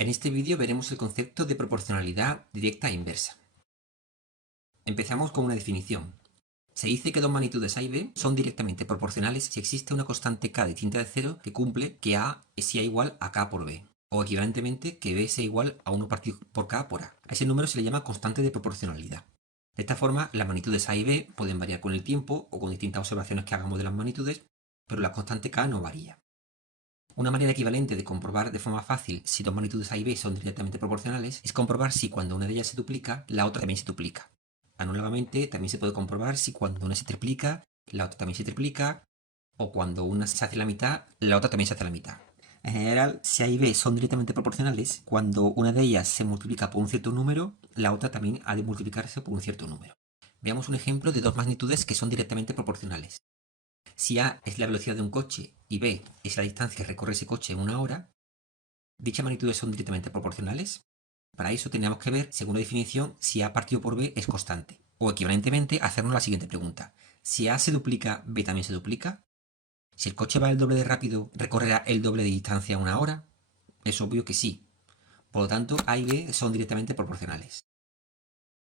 En este vídeo veremos el concepto de proporcionalidad directa e inversa. Empezamos con una definición. Se dice que dos magnitudes A y B son directamente proporcionales si existe una constante K distinta de 0 que cumple que A sea igual a K por B, o equivalentemente que B sea igual a 1 partido por K por A. A ese número se le llama constante de proporcionalidad. De esta forma, las magnitudes A y B pueden variar con el tiempo o con distintas observaciones que hagamos de las magnitudes, pero la constante K no varía. Una manera equivalente de comprobar de forma fácil si dos magnitudes A y B son directamente proporcionales es comprobar si cuando una de ellas se duplica, la otra también se duplica. Análogamente, también se puede comprobar si cuando una se triplica, la otra también se triplica, o cuando una se hace la mitad, la otra también se hace la mitad. En general, si A y B son directamente proporcionales, cuando una de ellas se multiplica por un cierto número, la otra también ha de multiplicarse por un cierto número. Veamos un ejemplo de dos magnitudes que son directamente proporcionales. Si A es la velocidad de un coche y B es la distancia que recorre ese coche en una hora, ¿dichas magnitudes son directamente proporcionales? Para eso tendríamos que ver, según la definición, si A partido por B es constante. O equivalentemente, hacernos la siguiente pregunta. Si A se duplica, ¿B también se duplica? Si el coche va el doble de rápido, ¿recorrerá el doble de distancia en una hora? Es obvio que sí. Por lo tanto, A y B son directamente proporcionales.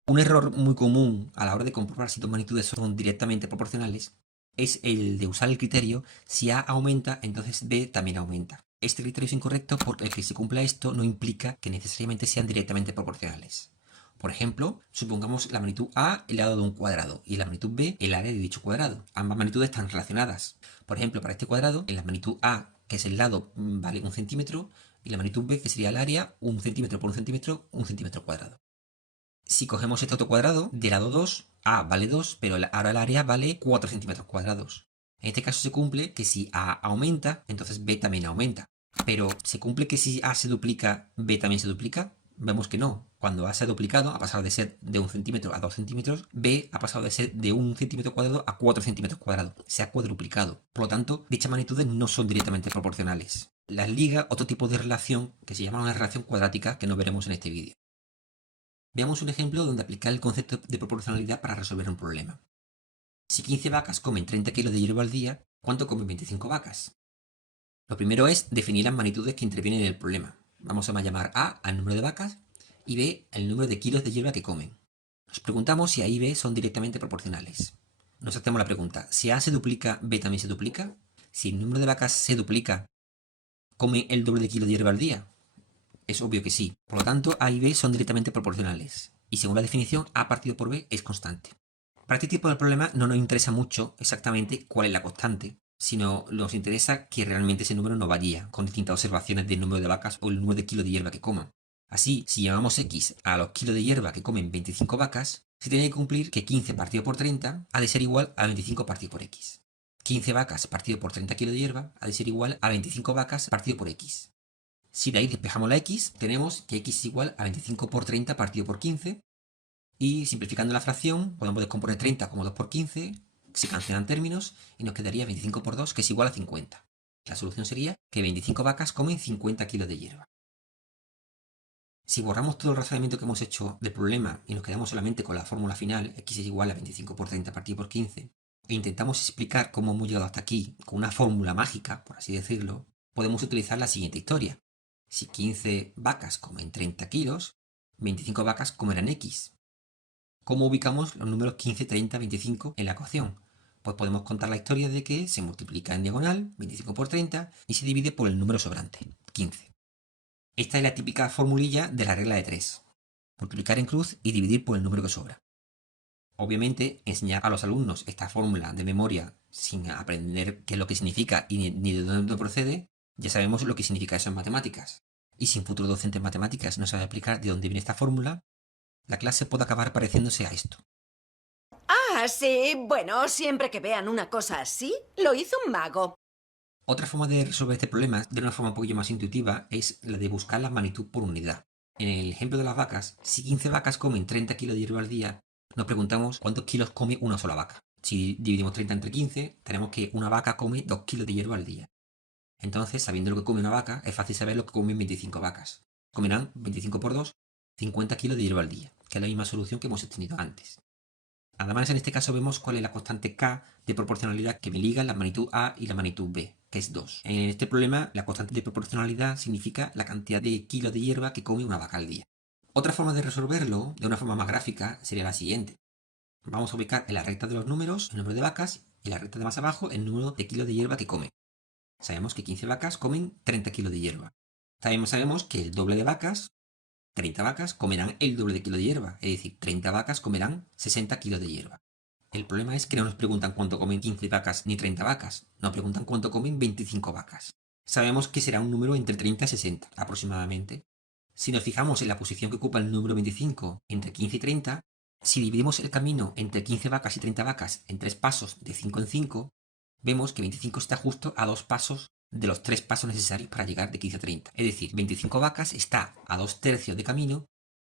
Un error muy común a la hora de comprobar si dos magnitudes son directamente proporcionales es el de usar el criterio si A aumenta, entonces B también aumenta. Este criterio es incorrecto porque el que se cumpla esto no implica que necesariamente sean directamente proporcionales. Por ejemplo, supongamos la magnitud A el lado de un cuadrado y la magnitud B el área de dicho cuadrado. Ambas magnitudes están relacionadas. Por ejemplo, para este cuadrado, en la magnitud A, que es el lado, vale 1 centímetro, y la magnitud B, que sería el área, 1 centímetro por 1 centímetro cuadrado. Si cogemos este otro cuadrado, de lado 2, A vale 2, pero ahora el área vale 4 centímetros cuadrados. En este caso se cumple que si A aumenta, entonces B también aumenta. Pero ¿se cumple que si A se duplica, B también se duplica? Vemos que no. Cuando A se ha duplicado, ha pasado de ser de 1 centímetro a 2 centímetros, B ha pasado de ser de 1 centímetro cuadrado a 4 centímetros cuadrados. Se ha cuadruplicado. Por lo tanto, dichas magnitudes no son directamente proporcionales. Las liga otro tipo de relación que se llama una relación cuadrática que no veremos en este vídeo. Veamos un ejemplo donde aplicar el concepto de proporcionalidad para resolver un problema. Si 15 vacas comen 30 kilos de hierba al día, ¿cuánto comen 25 vacas? Lo primero es definir las magnitudes que intervienen en el problema. Vamos a llamar A al número de vacas y B el número de kilos de hierba que comen. Nos preguntamos si A y B son directamente proporcionales. Nos hacemos la pregunta, si A se duplica, B también se duplica. Si el número de vacas se duplica, ¿comen el doble de kilos de hierba al día? Es obvio que sí. Por lo tanto, A y B son directamente proporcionales. Y según la definición, A partido por B es constante. Para este tipo de problemas no nos interesa mucho exactamente cuál es la constante, sino nos interesa que realmente ese número no varía, con distintas observaciones del número de vacas o el número de kilos de hierba que coman. Así, si llamamos X a los kilos de hierba que comen 25 vacas, se tiene que cumplir que 15 partido por 30 ha de ser igual a 25 partido por X. 15 vacas partido por 30 kilos de hierba ha de ser igual a 25 vacas partido por X. Si de ahí despejamos la x, tenemos que x es igual a 25 por 30 partido por 15. Y simplificando la fracción, podemos descomponer 30 como 2 por 15, se cancelan términos y nos quedaría 25 por 2, que es igual a 50. La solución sería que 25 vacas comen 50 kilos de hierba. Si borramos todo el razonamiento que hemos hecho del problema y nos quedamos solamente con la fórmula final, x es igual a 25 por 30 partido por 15, e intentamos explicar cómo hemos llegado hasta aquí con una fórmula mágica, por así decirlo, podemos utilizar la siguiente historia. Si 15 vacas comen 30 kilos, 25 vacas comerán X. ¿Cómo ubicamos los números 15, 30, 25 en la ecuación? Pues podemos contar la historia de que se multiplica en diagonal, 25 por 30, y se divide por el número sobrante, 15. Esta es la típica formulilla de la regla de 3. Multiplicar en cruz y dividir por el número que sobra. Obviamente, enseñar a los alumnos esta fórmula de memoria sin aprender qué es lo que significa y ni de dónde procede, ya sabemos lo que significa eso en matemáticas. Y si un futuro docente en matemáticas no sabe explicar de dónde viene esta fórmula, la clase puede acabar pareciéndose a esto. Ah, sí, bueno, siempre que vean una cosa así, lo hizo un mago. Otra forma de resolver este problema de una forma un poquillo más intuitiva es la de buscar la magnitud por unidad. En el ejemplo de las vacas, si 15 vacas comen 30 kilos de hierba al día, nos preguntamos cuántos kilos come una sola vaca. Si dividimos 30 entre 15, tenemos que una vaca come 2 kilos de hierba al día. Entonces, sabiendo lo que come una vaca, es fácil saber lo que comen 25 vacas. Comerán 25 por 2, 50 kilos de hierba al día, que es la misma solución que hemos obtenido antes. Además, en este caso vemos cuál es la constante k de proporcionalidad que me liga la magnitud a y la magnitud b, que es 2. En este problema, la constante de proporcionalidad significa la cantidad de kilos de hierba que come una vaca al día. Otra forma de resolverlo, de una forma más gráfica, sería la siguiente. Vamos a ubicar en la recta de los números el número de vacas y en la recta de más abajo el número de kilos de hierba que comen. Sabemos que 15 vacas comen 30 kilos de hierba. También sabemos que el doble de vacas, 30 vacas, comerán el doble de kilos de hierba. Es decir, 30 vacas comerán 60 kilos de hierba. El problema es que no nos preguntan cuánto comen 15 vacas ni 30 vacas. Nos preguntan cuánto comen 25 vacas. Sabemos que será un número entre 30 y 60, aproximadamente. Si nos fijamos en la posición que ocupa el número 25 entre 15 y 30, si dividimos el camino entre 15 vacas y 30 vacas en 3 pasos de 5 en 5, vemos que 25 está justo a 2 pasos de los 3 pasos necesarios para llegar de 15 a 30. Es decir, 25 vacas está a 2 tercios de camino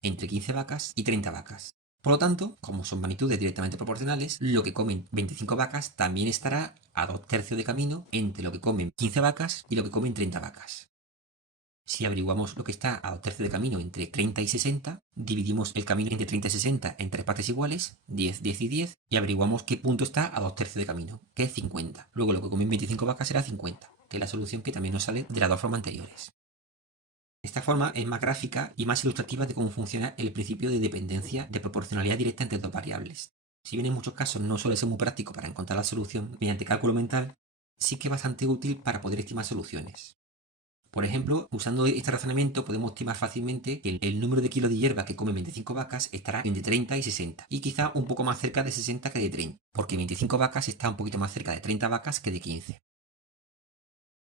entre 15 vacas y 30 vacas. Por lo tanto, como son magnitudes directamente proporcionales, lo que comen 25 vacas también estará a 2 tercios de camino entre lo que comen 15 vacas y lo que comen 30 vacas. Si averiguamos lo que está a 2 tercios de camino entre 30 y 60, dividimos el camino entre 30 y 60 en 3 partes iguales, 10, 10 y 10, y averiguamos qué punto está a 2 tercios de camino, que es 50. Luego lo que comen 25 vacas será 50, que es la solución que también nos sale de las dos formas anteriores. Esta forma es más gráfica y más ilustrativa de cómo funciona el principio de dependencia de proporcionalidad directa entre dos variables. Si bien en muchos casos no suele ser muy práctico para encontrar la solución mediante cálculo mental, sí que es bastante útil para poder estimar soluciones. Por ejemplo, usando este razonamiento podemos estimar fácilmente que el número de kilos de hierba que comen 25 vacas estará entre 30 y 60, y quizá un poco más cerca de 60 que de 30, porque 25 vacas está un poquito más cerca de 30 vacas que de 15.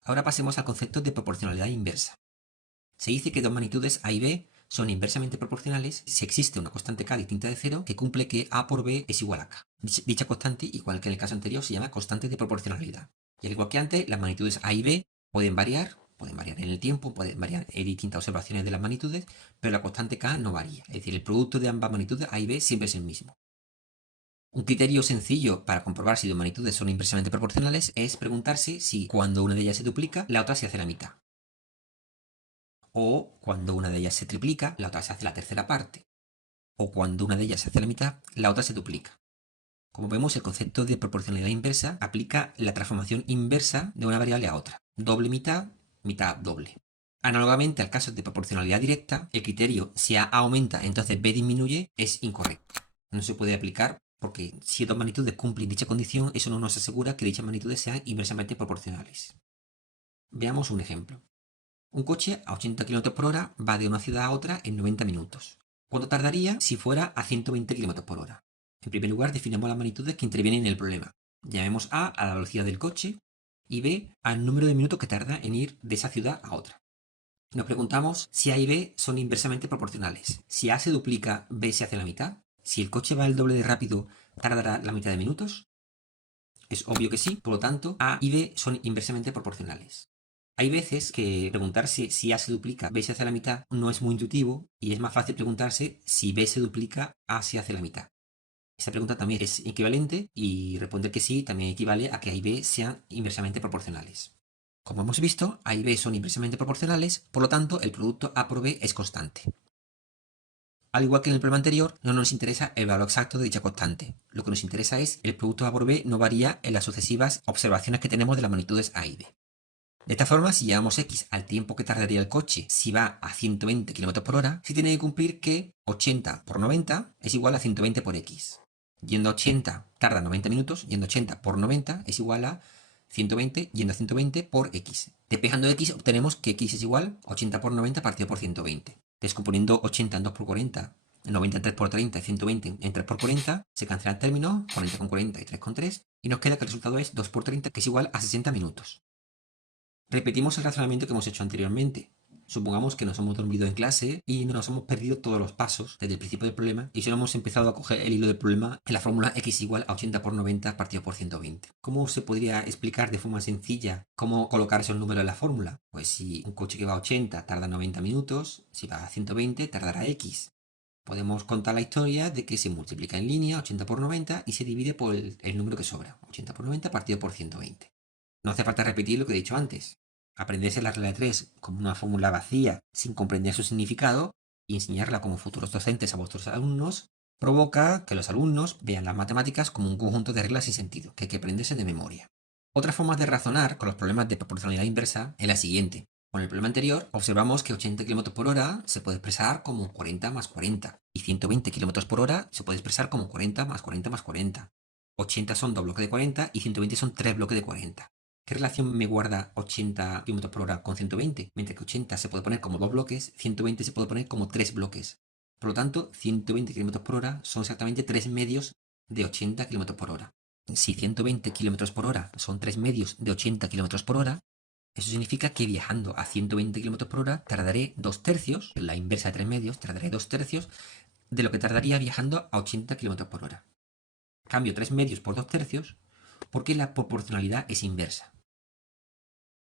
Ahora pasemos al concepto de proporcionalidad inversa. Se dice que dos magnitudes A y B son inversamente proporcionales si existe una constante k distinta de 0 que cumple que A por B es igual a k. Dicha constante, igual que en el caso anterior, se llama constante de proporcionalidad. Y al igual que antes, las magnitudes A y B pueden variar en el tiempo, pueden variar en distintas observaciones de las magnitudes, pero la constante k no varía. Es decir, el producto de ambas magnitudes A y B siempre es el mismo. Un criterio sencillo para comprobar si dos magnitudes son inversamente proporcionales es preguntarse si cuando una de ellas se duplica, la otra se hace la mitad. O cuando una de ellas se triplica, la otra se hace la tercera parte. O cuando una de ellas se hace la mitad, la otra se duplica. Como vemos, el concepto de proporcionalidad inversa aplica la transformación inversa de una variable a otra. Doble mitad, mitad doble. Análogamente al caso de proporcionalidad directa, el criterio si A aumenta, entonces B disminuye, es incorrecto. No se puede aplicar porque si dos magnitudes cumplen dicha condición, eso no nos asegura que dichas magnitudes sean inversamente proporcionales. Veamos un ejemplo. Un coche a 80 km por hora va de una ciudad a otra en 90 minutos. ¿Cuánto tardaría si fuera a 120 km por hora? En primer lugar, definamos las magnitudes que intervienen en el problema. Llamemos A la velocidad del coche y B al número de minutos que tarda en ir de esa ciudad a otra. Nos preguntamos si A y B son inversamente proporcionales. Si A se duplica, B se hace la mitad. Si el coche va el doble de rápido, ¿tardará la mitad de minutos? Es obvio que sí, por lo tanto, A y B son inversamente proporcionales. Hay veces que preguntarse si A se duplica, B se hace la mitad no es muy intuitivo y es más fácil preguntarse si B se duplica, A se hace la mitad. Esta pregunta también es equivalente y responder que sí también equivale a que A y B sean inversamente proporcionales. Como hemos visto, A y B son inversamente proporcionales, por lo tanto el producto A por B es constante. Al igual que en el problema anterior, no nos interesa el valor exacto de dicha constante. Lo que nos interesa es el producto A por B no varía en las sucesivas observaciones que tenemos de las magnitudes A y B. De esta forma, si llevamos x al tiempo que tardaría el coche si va a 120 km por hora, se tiene que cumplir que 80 por 90 es igual a 120 por x. Yendo a 80 tarda 90 minutos, yendo a 80 por 90 es igual a 120, yendo a 120 por x. Despejando x obtenemos que x es igual a 80 por 90 partido por 120. Descomponiendo 80 en 2 por 40, 90 en 3 por 30 y 120 en 3 por 40, se cancelan términos, 40 con 40 y 3 con 3, y nos queda que el resultado es 2 por 30, que es igual a 60 minutos. Repetimos el razonamiento que hemos hecho anteriormente. Supongamos que nos hemos dormido en clase y nos hemos perdido todos los pasos desde el principio del problema y solo hemos empezado a coger el hilo del problema en la fórmula x igual a 80 por 90 partido por 120. ¿Cómo se podría explicar de forma sencilla cómo colocar esos números en la fórmula? Pues si un coche que va a 80 tarda 90 minutos, si va a 120 tardará x. Podemos contar la historia de que se multiplica en línea 80 por 90 y se divide por el número que sobra, 80 por 90 partido por 120. No hace falta repetir lo que he dicho antes. Aprenderse la regla de 3 como una fórmula vacía sin comprender su significado y enseñarla como futuros docentes a vuestros alumnos provoca que los alumnos vean las matemáticas como un conjunto de reglas sin sentido, que hay que aprenderse de memoria. Otra forma de razonar con los problemas de proporcionalidad inversa es la siguiente. Con el problema anterior observamos que 80 km por hora se puede expresar como 40 más 40 y 120 km por hora se puede expresar como 40 más 40 más 40. 80 son 2 bloques de 40 y 120 son 3 bloques de 40. ¿Qué relación me guarda 80 km por hora con 120? Mientras que 80 se puede poner como 2 bloques, 120 se puede poner como 3 bloques. Por lo tanto, 120 km por hora son exactamente 3 medios de 80 km por hora. Si 120 km por hora son 3 medios de 80 km por hora, eso significa que viajando a 120 km por hora tardaré 2 tercios, la inversa de 3 medios, tardaré 2 tercios de lo que tardaría viajando a 80 km por hora. Cambio 3 medios por 2 tercios porque la proporcionalidad es inversa.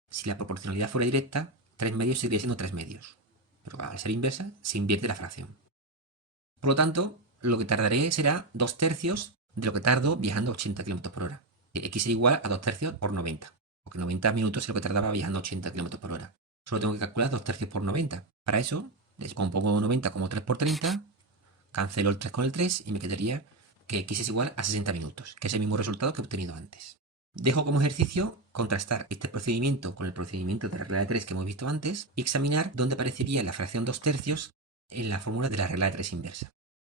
Si la proporcionalidad fuera directa, 3 medios seguiría siendo 3 medios. Pero al ser inversa, se invierte la fracción. Por lo tanto, lo que tardaré será 2 tercios de lo que tardo viajando a 80 km por hora. X es igual a 2 tercios por 90. Porque 90 minutos es lo que tardaba viajando a 80 km por hora. Solo tengo que calcular 2 tercios por 90. Para eso, descompongo 90 como 3 por 30, cancelo el 3 con el 3 y me quedaría que X es igual a 60 minutos, que es el mismo resultado que he obtenido antes. Dejo como ejercicio contrastar este procedimiento con el procedimiento de regla de 3 que hemos visto antes y examinar dónde aparecería la fracción 2 tercios en la fórmula de la regla de 3 inversa.